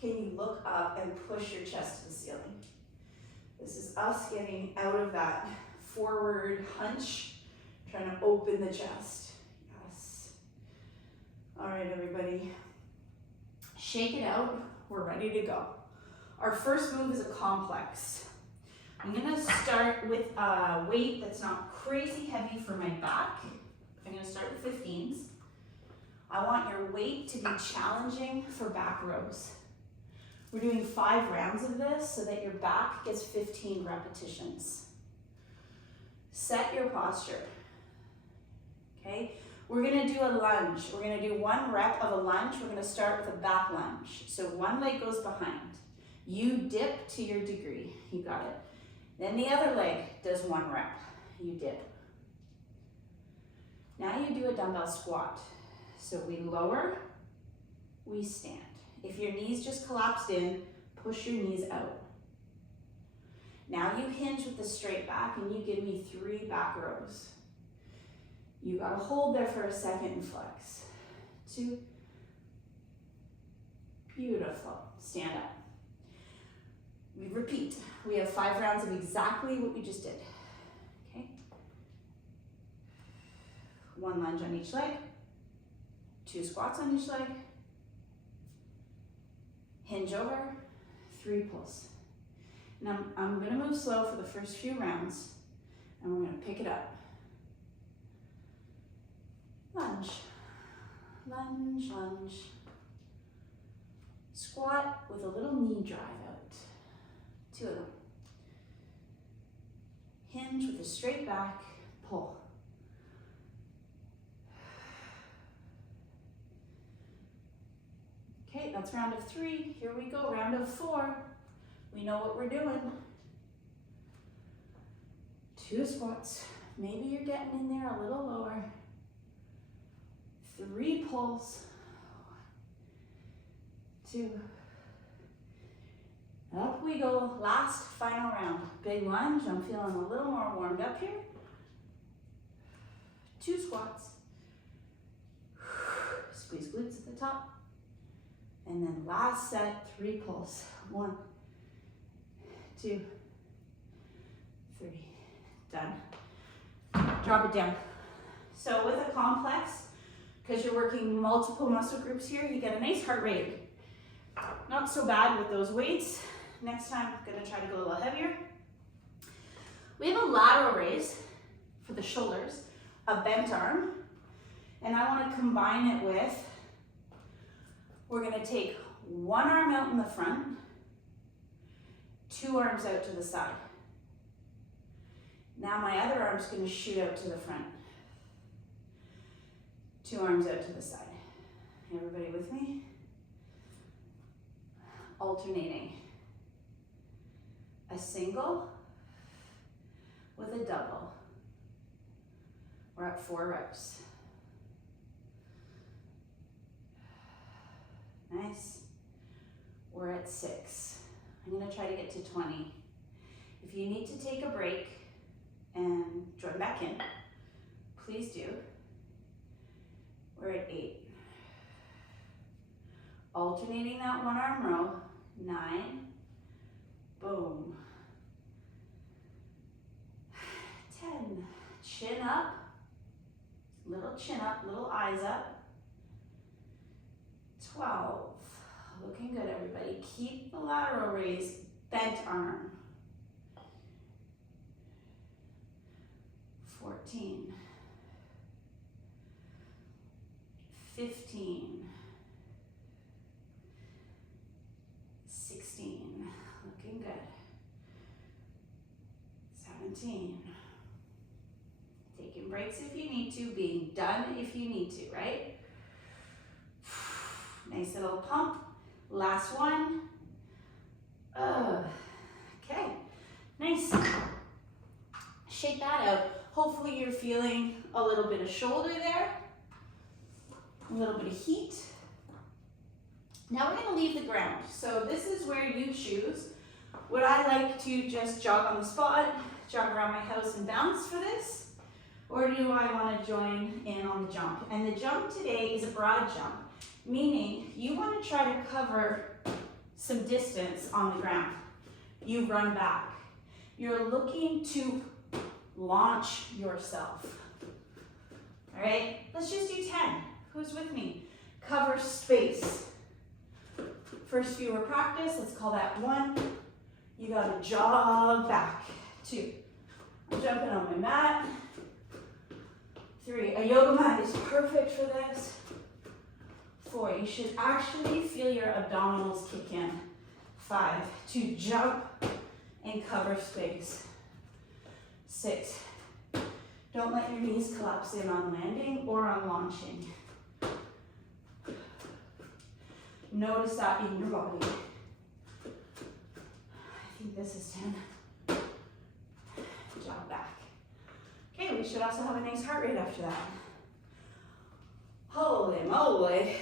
can you look up and push your chest to the ceiling? This is us getting out of that forward hunch, trying to open the chest. Yes. All right, everybody. Shake it out. We're ready to go. Our first move is a complex. I'm gonna start with a weight that's not crazy heavy for my back. I'm gonna start with 15s. I want your weight to be challenging for back rows. We're doing 5 rounds of this so that your back gets 15 repetitions. Set your posture, okay? We're gonna do a lunge. We're gonna do 1 rep of a lunge. We're gonna start with a back lunge. So one leg goes behind. You dip to your degree, you got it. Then the other leg does 1 rep, you dip. Now you do a dumbbell squat. So we lower, we stand. If your knees just collapsed in, push your knees out. Now you hinge with the straight back and you give me 3 back rows. You gotta hold there for a second and flex. 2, beautiful, stand up. We repeat, we have 5 rounds of exactly what we just did, okay? 1 lunge on each leg, 2 squats on each leg, hinge over, 3 pulls. Now I'm gonna move slow for the first few rounds, and we're gonna pick it up. Lunge, lunge, lunge. Squat with a little knee drive out. 2 of them. Hinge with a straight back, pull. Okay, that's round of 3. Here we go, round of 4. We know what we're doing. 2 squats. Maybe you're getting in there a little lower. 3 pulls. 2. Up we go, last final round. Big lunge, I'm feeling a little more warmed up here. 2 squats. Squeeze glutes at the top. And then last set, 3 pulls. 1, 2, 3, done. Drop it down. So with a complex, because you're working multiple muscle groups here, you get a nice heart rate. Not so bad with those weights. Next time, I'm gonna try to go a little heavier. We have a lateral raise for the shoulders, a bent arm, and I wanna combine it with, we're gonna take 1 arm out in the front, 2 arms out to the side. Now my other arm's gonna shoot out to the front. 2 arms out to the side. Everybody with me? Alternating. A single with a double. We're at 4 reps. Nice. We're at 6. I'm gonna try to get to 20. If you need to take a break and join back in, please do. We're at 8. Alternating that 1 arm row. 9. Boom. 10. Chin up. Little chin up, little eyes up. 12. Looking good, everybody. Keep the lateral raise, bent arm. 14. 15. 16. Looking good. 17. Taking breaks if you need to, being done if you need to, right? Nice little pump. Last one. Okay, nice. Shake that out. Hopefully you're feeling a little bit of shoulder there, a little bit of heat. Now we're gonna leave the ground. So this is where you choose. Would I like to just jog on the spot, jog around my house and bounce for this? Or do I wanna join in on the jump? And the jump today is a broad jump, meaning you wanna try to cover some distance on the ground. You run back. You're looking to launch yourself. All right, let's just do 10. Who's with me? Cover space. First few were practice, let's call that 1. You gotta jog back. 2. I'm jumping on my mat. 3. A yoga mat is perfect for this. 4. You should actually feel your abdominals kick in. 5. To jump and cover space. 6. Don't let your knees collapse in on landing or on launching. Notice that in your body. I think this is 10. Jog back. Okay, we should also have a nice heart rate after that. Holy moly.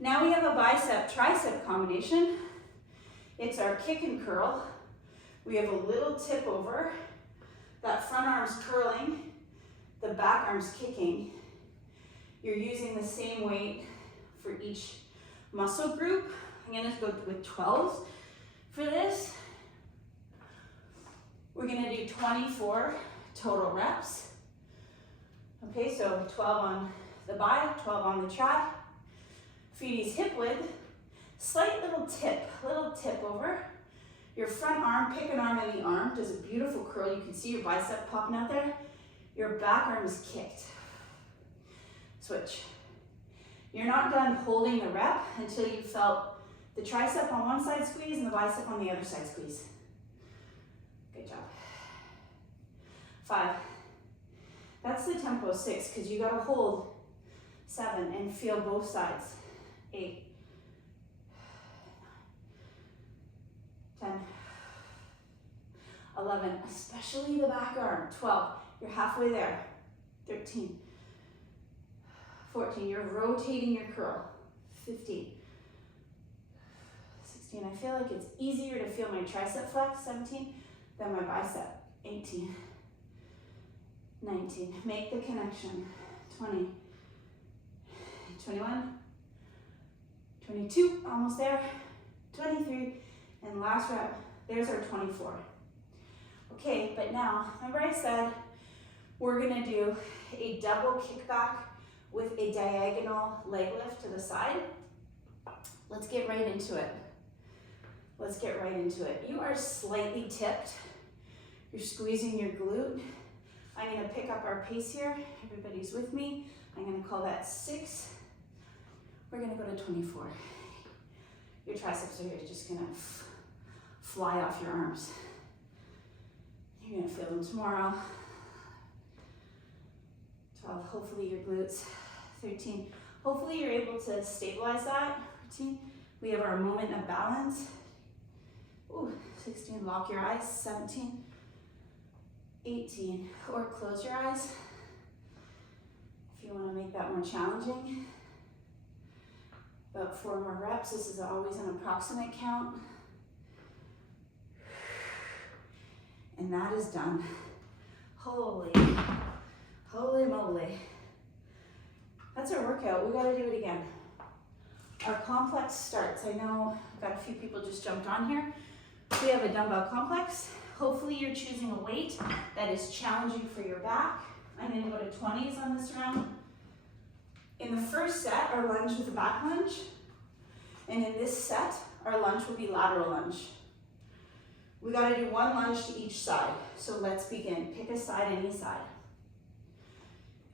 Now we have a bicep-tricep combination. It's our kick and curl. We have a little tip over. That front arm's curling, the back arm's kicking. You're using the same weight for each muscle group. I'm gonna go with 12s for this. We're gonna do 24 total reps. Okay, so 12 on the bi, 12 on the trap. Feet is hip width. Slight little tip over. Your front arm, pick an arm in the arm, does a beautiful curl. You can see your bicep popping out there. Your back arm is kicked. Switch. You're not done holding the rep until you felt the tricep on one side squeeze and the bicep on the other side squeeze. Good job. 5. That's the tempo. 6, because you gotta hold 7 and feel both sides. 8. 10, 11, especially the back arm. 12, you're halfway there. 13, 14, you're rotating your curl. 15, 16, I feel like it's easier to feel my tricep flex. 17, than my bicep. 18, 19, make the connection. 20, 21, 22, almost there. 23, and last rep, there's our 24. Okay, but now, remember I said we're gonna do a double kickback with a diagonal leg lift to the side? Let's get right into it. Let's get right into it. You are slightly tipped. You're squeezing your glute. I'm gonna pick up our pace here. Everybody's with me. I'm gonna call that 6. We're gonna go to 24. Your triceps are just gonna fly off your arms. You're gonna feel them tomorrow. 12, hopefully your glutes. 13, hopefully you're able to stabilize that. 14, we have our moment of balance. Ooh, 16, lock your eyes. 17, 18, or close your eyes if you wanna make that more challenging. About 4 more reps. This is always an approximate count. And that is done. Holy moly. That's our workout. We gotta do it again. Our complex starts. I know I've got a few people just jumped on here. We have a dumbbell complex. Hopefully you're choosing a weight that is challenging for your back. I'm gonna go to 20s on this round. In the first set, our lunge with a back lunge. And in this set, our lunge will be lateral lunge. We gotta do 1 lunge to each side. So let's begin. Pick a side, any side.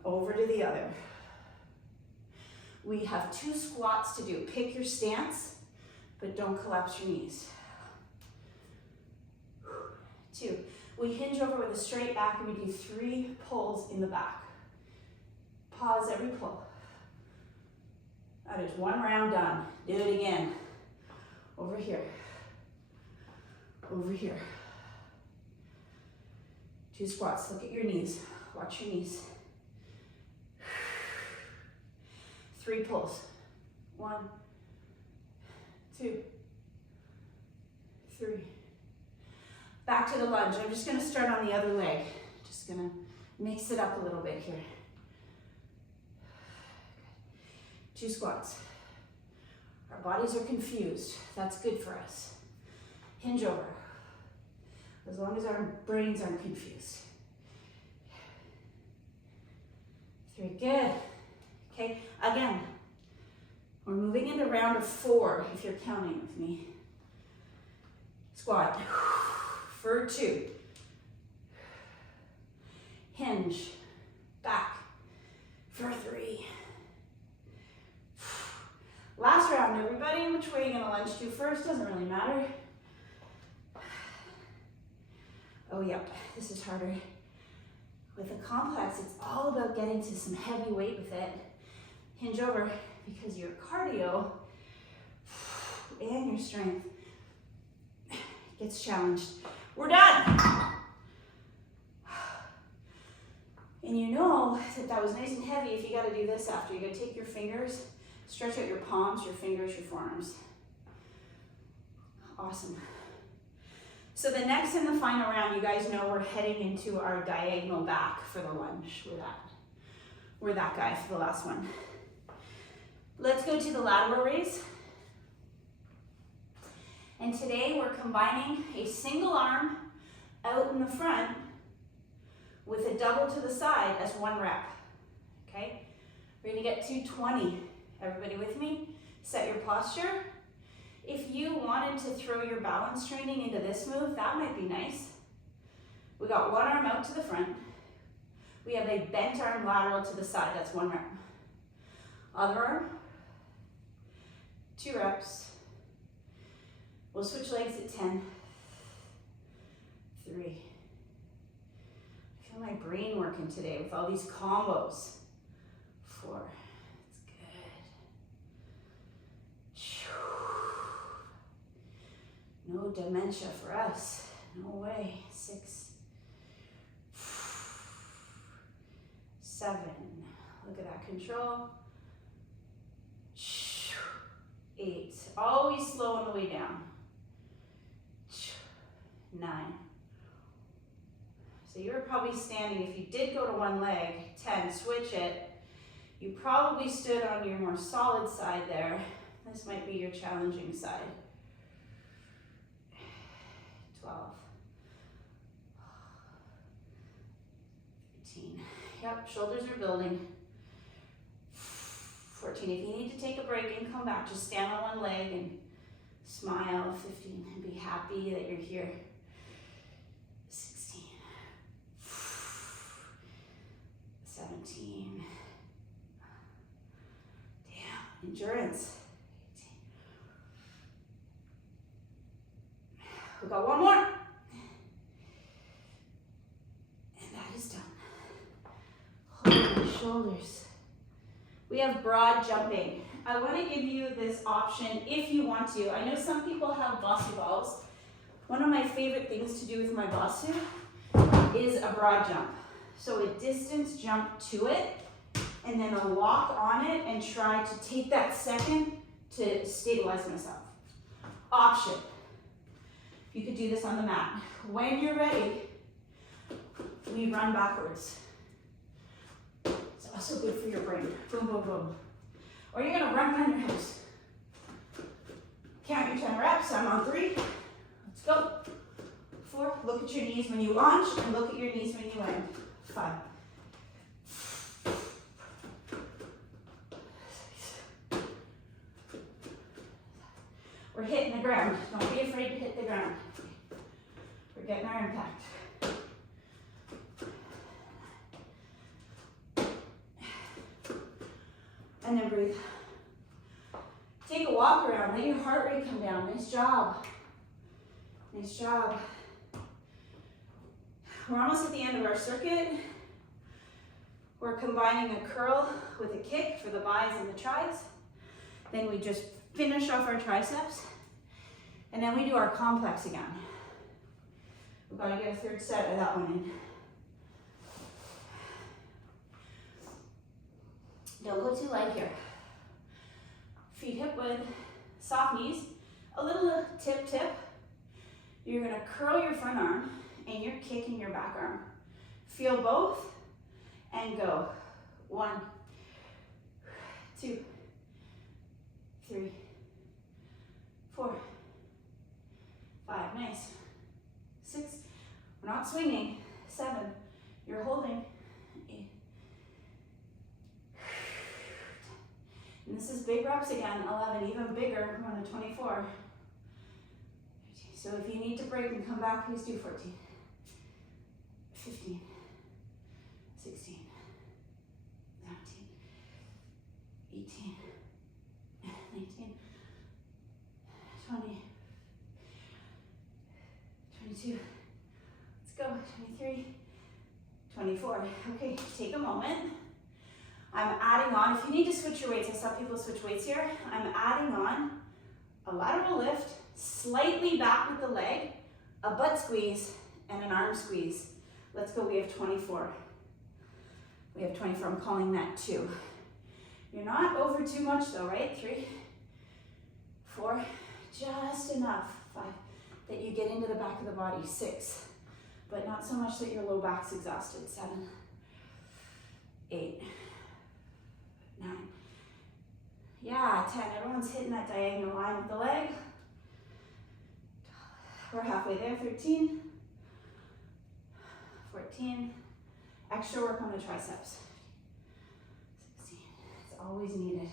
Over to the other. We have 2 squats to do. Pick your stance, but don't collapse your knees. 2. We hinge over with a straight back and we do 3 pulls in the back. Pause every pull. That is 1 round done. Do it again. Over here. Over here. 2 squats. Look at your knees. Watch your knees. 3 pulls. 1, 2, 3. Back to the lunge. I'm just gonna start on the other leg. Just gonna mix it up a little bit here. 2 squats. Our bodies are confused. That's good for us. Hinge over. As long as our brains aren't confused. 3, good. Okay, again, we're moving into round of 4 if you're counting with me. Squat for 2. Hinge, back for 3. Last round, everybody. Which way are you gonna lunge to first? Doesn't really matter. Oh, yep, this is harder. With a complex, it's all about getting to some heavy weight with it. Hinge over because your cardio and your strength gets challenged. We're done. And you know that was nice and heavy if you gotta do this after. You gotta take your fingers, stretch out your palms, your fingers, your forearms. Awesome. So the next and the final round, you guys know we're heading into our diagonal back for the lunge. We're that guy for the last one. Let's go to the lateral raise. And today we're combining a single arm out in the front with a double to the side as 1 rep, okay? We're gonna get to 20. Everybody with me? Set your posture. If you wanted to throw your balance training into this move, that might be nice. We got 1 arm out to the front. We have a bent arm lateral to the side, that's 1 rep. Other arm, 2 reps. We'll switch legs at 10. 3. I feel my brain working today with all these combos. 4. No dementia for us. No way. 6. 7. Look at that control. 8. Always slow on the way down. 9. So you were probably standing, if you did go to 1 leg, 10, switch it. You probably stood on your more solid side there. This might be your challenging side. 12. 13. Yep, shoulders are building. 14. If you need to take a break and come back, just stand on 1 leg and smile. 15. And be happy that you're here. 16. 17. Damn, endurance. 18. We got 1 more. And that is done. Hold your shoulders. We have broad jumping. I want to give you this option if you want to. I know some people have Bosu balls. One of my favorite things to do with my Bosu is a broad jump. So a distance jump to it, and then a lock on it, and try to take that second to stabilize myself. Option. You could do this on the mat. When you're ready, we run backwards. It's also good for your brain. Boom, boom, boom. Or you're gonna run behind your hips. Count your 10 reps. I'm on 3. Let's go. 4. Look at your knees when you launch, and look at your knees when you land. 5. 6. We're hitting the ground. Don't be afraid to hit the ground. We're getting our impact. And then breathe. Take a walk around. Let your heart rate come down. Nice job. Nice job. We're almost at the end of our circuit. We're combining a curl with a kick for the bis and the tris. Then we just finish off our triceps. And then we do our complex again. We've got to get a 3rd set of that one in. Don't go too light here. Feet hip width, soft knees, a little tip. You're gonna curl your front arm and you're kicking your back arm. Feel both and go. 1, 2, 3, not swinging. 7, you're holding. 8. And this is big reps again. 11, even bigger. We're on a 24. So if you need to break and come back, please do 14, 15, 16, 17, 18, 19, 20, 22, let's go, 23, 24. Okay, take a moment. I'm adding on, if you need to switch your weights, I saw people switch weights here. I'm adding on a lateral lift, slightly back with the leg, a butt squeeze, and an arm squeeze. Let's go, we have 24. We have 24, I'm calling that 2. You're not over too much though, right? 3, 4, just enough. 5, that you get into the back of the body. 6, but not so much that your low back's exhausted. 7, 8, 9. Yeah, 10, everyone's hitting that diagonal line with the leg. We're halfway there. 13, 14, extra work on the triceps. 16, it's always needed.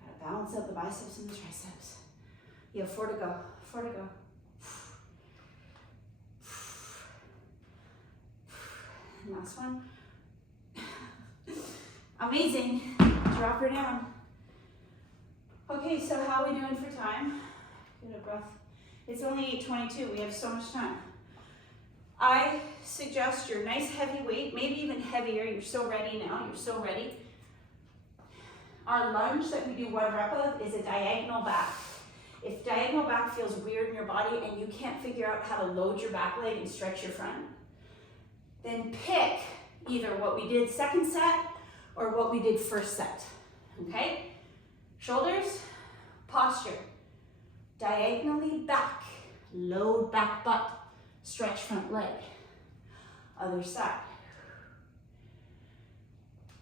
Gotta balance out the biceps and the triceps. You have 4 to go, 4 to go. And last one. Amazing, drop her down. Okay, so how are we doing for time? Get a breath. It's only 8:22, we have so much time. I suggest your nice heavy weight, maybe even heavier. You're so ready now, you're so ready. Our lunge that we do 1 rep of is a diagonal back. If diagonal back feels weird in your body and you can't figure out how to load your back leg and stretch your front, then pick either what we did second set or what we did first set, okay? Shoulders, posture, diagonally back, load back butt, stretch front leg. Other side.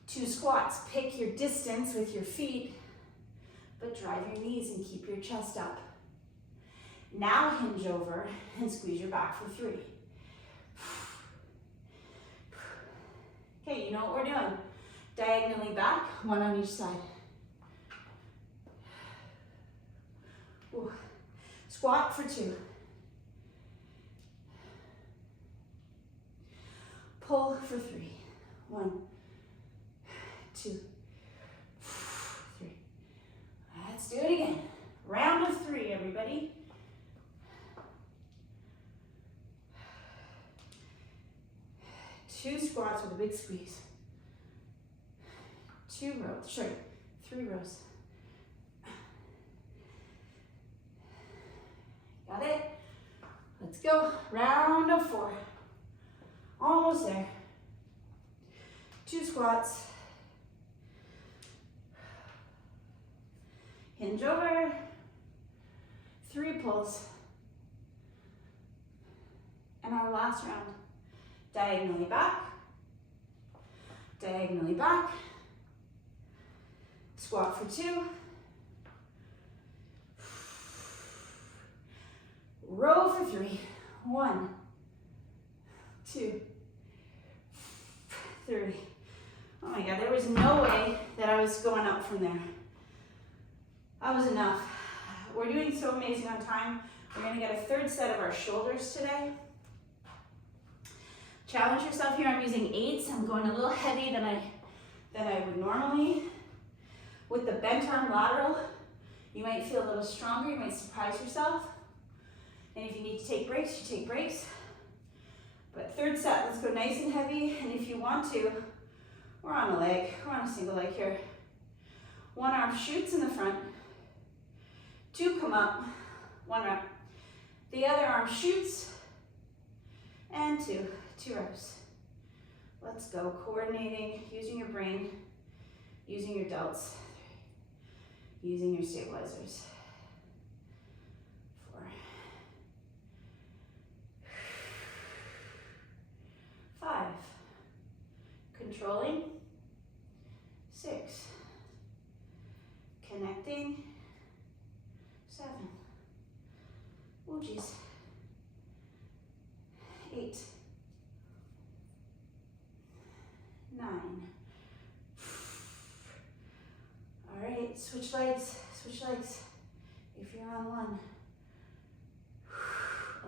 2 squats, pick your distance with your feet, but drive your knees and keep your chest up. Now hinge over and squeeze your back for 3. Okay, you know what we're doing. Diagonally back, 1 on each side. Ooh. Squat for 2. Pull for 3. 1, 2, 3. Let's do it again. Round of 3, everybody. Two squats with a big squeeze. 2 rows, sorry, 3 rows. Got it? Let's go. Round of 4. Almost there. 2 squats. Hinge over. 3 pulls. And our last round. Diagonally back. Diagonally back. Squat for 2. Row for 3. 1, 2, 3. Oh my God, there was no way that I was going up from there. That was enough. We're doing so amazing on time. We're gonna get a 3rd set of our shoulders today. Challenge yourself here. I'm using 8s. I'm going a little heavy than I would normally. With the bent arm lateral, you might feel a little stronger. You might surprise yourself. And if you need to take breaks, you take breaks. But 3rd set, let's go nice and heavy. And if you want to, we're on a leg. We're on a single leg here. 1 arm shoots in the front. 2 come up. 1 rep. The other arm shoots. And 2. 2 reps. Let's go. Coordinating, using your brain, using your delts, using your stabilizers. 4. 5. Controlling. 6. Connecting. 7. Oh geez. 8, 9. All right, switch legs, switch legs. If you're on 1.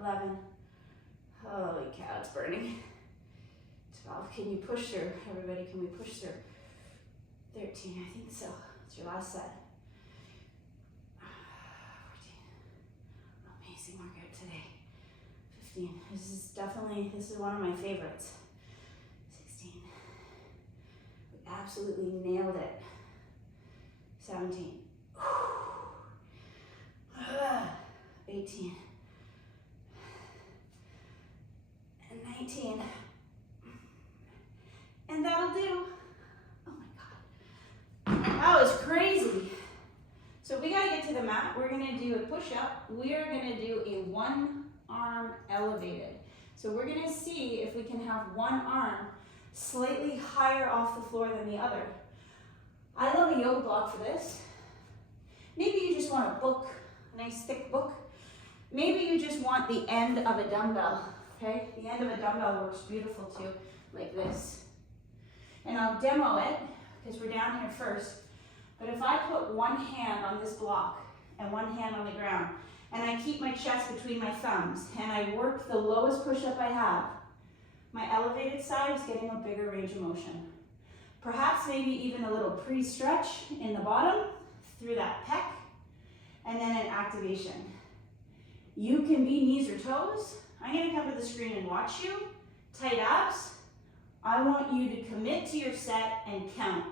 11. Holy cow, it's burning. 12, can you push through? Everybody, can we push through? 13, I think so. It's your last set. 14. Amazing workout today. 15, this is one of my favorites. 16, we absolutely nailed it. 17, 18, and 19, and that'll do. Oh my God, that was crazy. So we gotta get to the mat. We're gonna do a push-up. We are gonna do a 1 arm elevated. So we're gonna see if we can have one arm slightly higher off the floor than the other. I love a yoga block for this. Maybe you just want a book, a nice thick book. Maybe you just want the end of a dumbbell, okay? The end of a dumbbell works beautiful too, like this. And I'll demo it, because we're down here first. But if I put one hand on this block and one hand on the ground, and I keep my chest between my thumbs, and I work the lowest push-up I have, my elevated side is getting a bigger range of motion. Perhaps maybe even a little pre-stretch in the bottom through that pec, and then an activation. You can be knees or toes. I'm gonna come to the screen and watch you. Tight abs. I want you to commit to your set and count.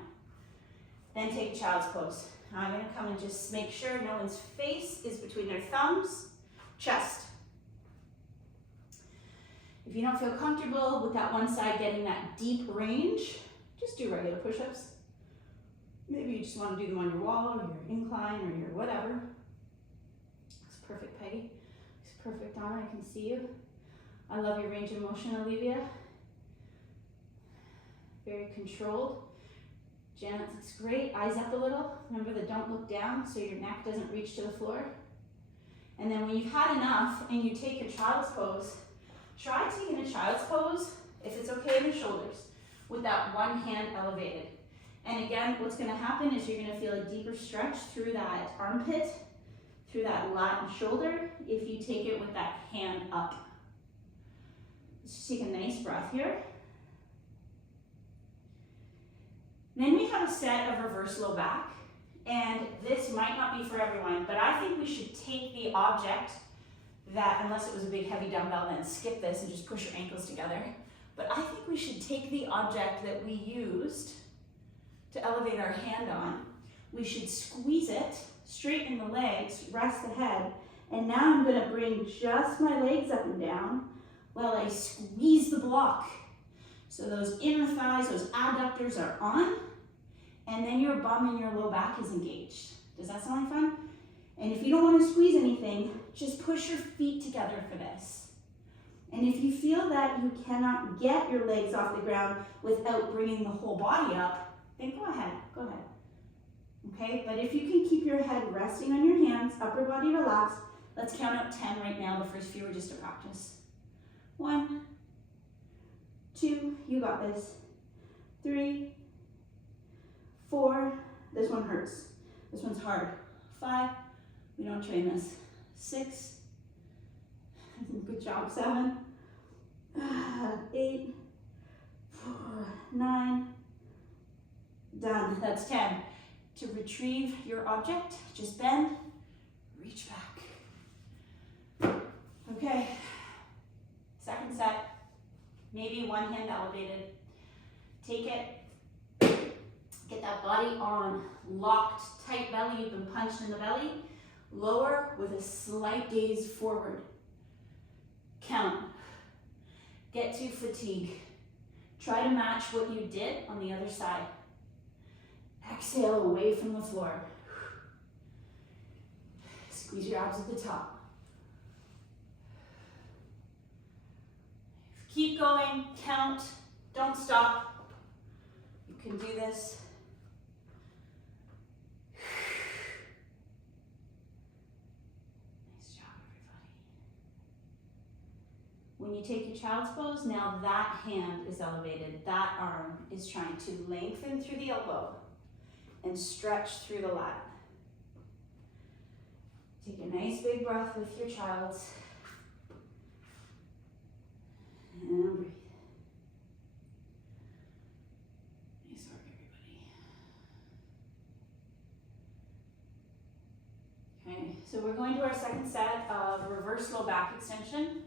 Then take child's pose. Now I'm gonna come and just make sure no one's face is between their thumbs, chest. If you don't feel comfortable with that one side getting that deep range, just do regular push-ups. Maybe you just want to do them on your wall or your incline or your whatever. Looks perfect, Peggy. Looks perfect, Donna. I can see you. I love your range of motion, Olivia. Very controlled. Janet looks great. Eyes up a little. Remember the don't look down so your neck doesn't reach to the floor. And then when you've had enough and you take a child's pose, try taking a child's pose, if it's okay in the shoulders, with that one hand elevated. And again, what's gonna happen is you're gonna feel a deeper stretch through that armpit, through that lat and shoulder, if you take it with that hand up. Let's just take a nice breath here. Then we have a set of reverse low back. And this might not be for everyone, but I think we should take the object that, unless it was a big heavy dumbbell, then skip this and just push your ankles together. But I think we should take the object that we used to elevate our hand on. We should squeeze it, straighten the legs, rest the head, and now I'm gonna bring just my legs up and down while I squeeze the block. So those inner thighs, those adductors are on, and then your bum and your low back is engaged. Does that sound like fun? And if you don't want to squeeze anything, just push your feet together for this. And if you feel that you cannot get your legs off the ground without bringing the whole body up, then go ahead. Okay, but if you can keep your head resting on your hands, upper body relaxed, let's count up 10 right now. The first few are just to practice. 1, 2, you got this. 3, 4, this one hurts. This one's hard. 5, we don't train this. 6, good job. 7, 8, 9, done. That's 10. To retrieve your object, just bend, reach back. Okay, second set, maybe one hand elevated. Take it, get that body on, locked, tight belly, you've been punched in the belly. Lower with a slight gaze forward. Count. Get to fatigue. Try to match what you did on the other side. Exhale away from the floor. Squeeze your abs at the top. Keep going, count, don't stop. You can do this. Nice job, everybody. When you take your child's pose, now that hand is elevated, that arm is trying to lengthen through the elbow and stretch through the lat. Take a nice big breath with your child's. And breathe. Nice work, everybody. Okay, so we're going to our second set of reverse low back extension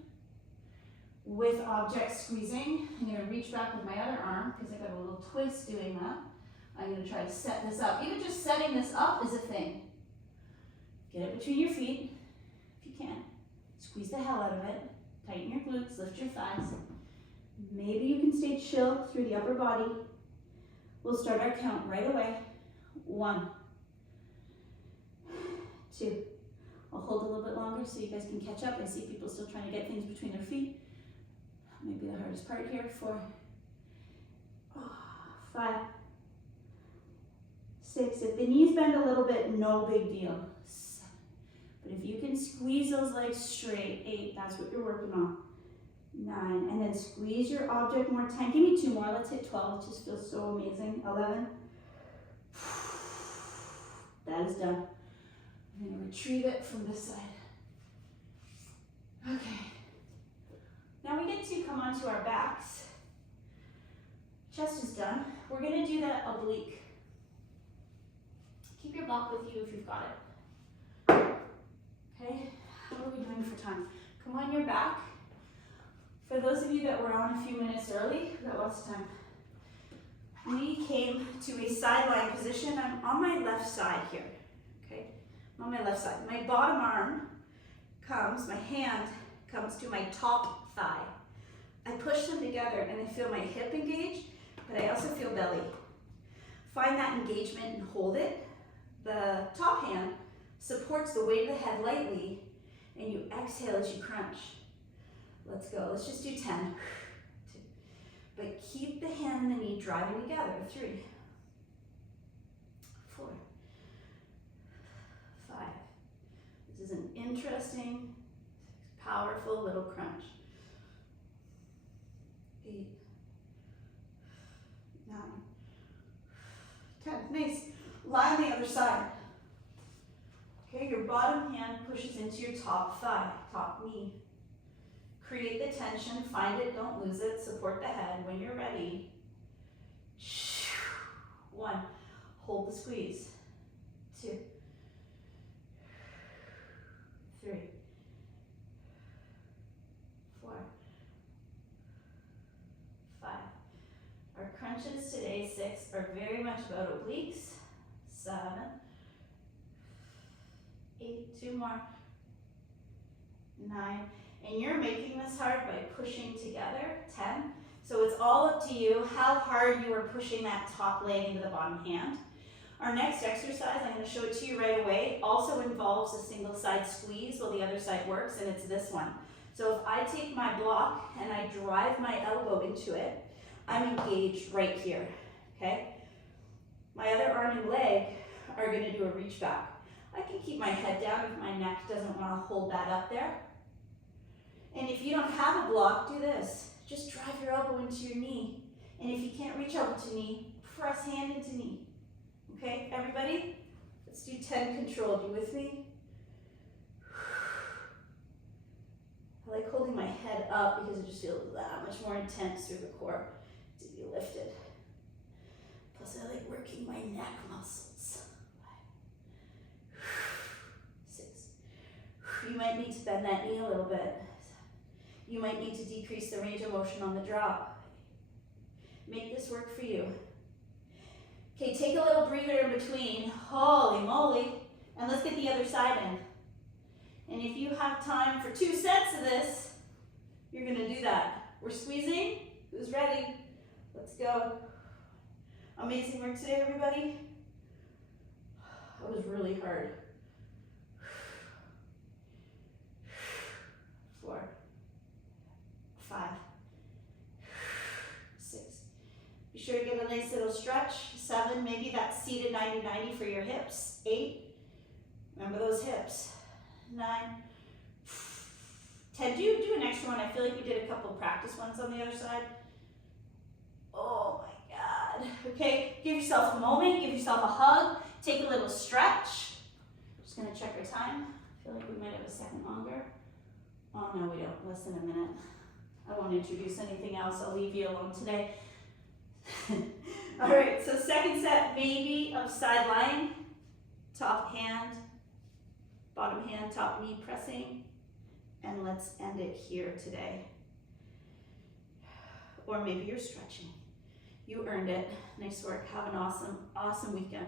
with object squeezing. I'm going to reach back with my other arm because I got a little twist doing that. I'm going to try to set this up. Even just setting this up is a thing. Get it between your feet if you can. Squeeze the hell out of it. Tighten your glutes, lift your thighs. Maybe you can stay chill through the upper body. We'll start our count right away. 1, 2. I'll hold a little bit longer so you guys can catch up. I see people still trying to get things between their feet. Maybe the hardest part here. 4, 5, 6. If the knees bend a little bit, no big deal. 7. But if you can squeeze those legs straight, 8, that's what you're working on. 9, and then squeeze your object more. 10, give me 2 more, let's hit 12, it just feels so amazing. 11, that is done. I'm gonna retrieve it from this side. Okay, now we get to come onto our backs. Chest is done. We're gonna do that oblique. Keep your block with you if you've got it. Okay, how are we doing for time? Come on your back. For those of you that were on a few minutes early, we got lots of time. We came to a sideline position. I'm on my left side here, okay? I'm on my left side. My bottom arm comes, my hand comes to my top thigh. I push them together and I feel my hip engage, but I also feel belly. Find that engagement and hold it. The top hand supports the weight of the head lightly, and you exhale as you crunch. Let's go, let's just do 10. 2. But keep the hand and the knee driving together. 3, 4, 5. This is an interesting, powerful little crunch. 8, 9, 10. Nice. Lie on the other side. Okay, your bottom hand pushes into your top thigh, top knee. Create the tension, find it, don't lose it, support the head. When you're ready, 1, hold the squeeze. 2, 3, 4, 5. Our crunches today, 6, are very much about obliques. 7, 8, 2 more, 9, and you're making this hard by pushing together, 10. So it's all up to you how hard you are pushing that top leg into the bottom hand. Our next exercise, I'm going to show it to you right away, also involves a single side squeeze while the other side works, and it's this one. So if I take my block and I drive my elbow into it, I'm engaged right here, okay? My other arm and leg are going to do a reach back. I can keep my head down if my neck doesn't want to hold that up there. And if you don't have a block, do this. Just drive your elbow into your knee. And if you can't reach elbow to knee, press hand into knee. Okay, everybody? Let's do 10 controlled. You with me? I like holding my head up because it just feels that much more intense through the core to be lifted. Plus, I like working my neck muscles. 6. You might need to bend that knee a little bit. You might need to decrease the range of motion on the drop. Make this work for you. Okay, take a little breather in between. Holy moly. And let's get the other side in. And if you have time for 2 sets of this, you're going to do that. We're squeezing. Who's ready? Let's go. Amazing work today, everybody. That was really hard. 4, 5, 6. Be sure to get a nice little stretch. 7, maybe that's seated 90-90 for your hips. 8, remember those hips. 9, Ted, do an extra one. I feel like we did a couple practice ones on the other side. Oh my God. Okay, give yourself a moment, give yourself a hug, take a little stretch. Just gonna check our time. I feel like we might have a second longer. Oh no, we don't. Less than a minute. I won't introduce anything else. I'll leave you alone today. All right, so second set maybe of side lying, top hand, bottom hand, top knee pressing, and let's end it here today. Or maybe you're stretching. You earned it. Nice work. Have an awesome, awesome weekend.